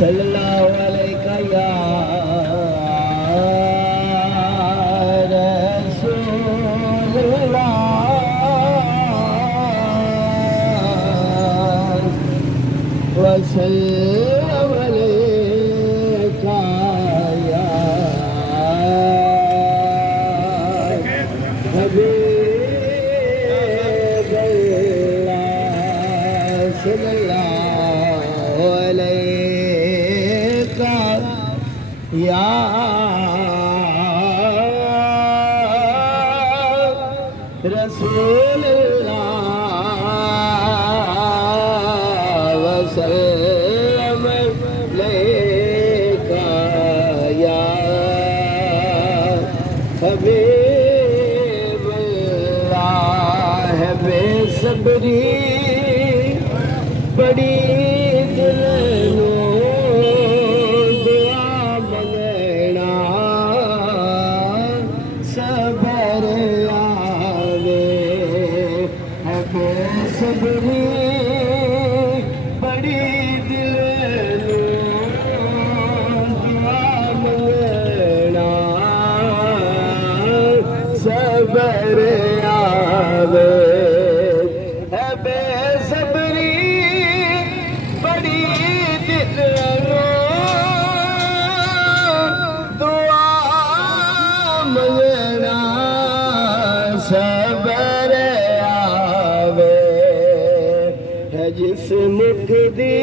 सल्लल्लाहु अलैका या रसूलल्लाह वसल्लम अलैका या हबीबल्लाह सल्लल्लाहु अलैका या रसूलल्लाह वसल्लम अलैका या हबीबल्लाह है बेसब्री बड़ी दिल नो दुआ मंगना सबर आवे है बेसब्री बड़ी दिल नो दुआ मंगना सबर आवे है बेसब्री बड़ी दिल नो दुआ मंगना सबर आवे है जिस मुख दी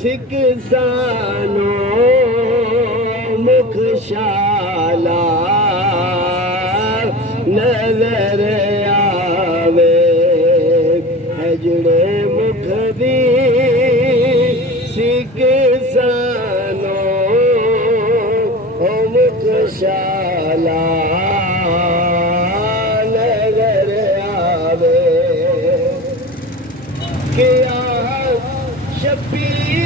सिख सानो मुख शाला नजर आवे है जुड़े मुख दी सिख सानो मुख शाला नजर आवे क्या शबीर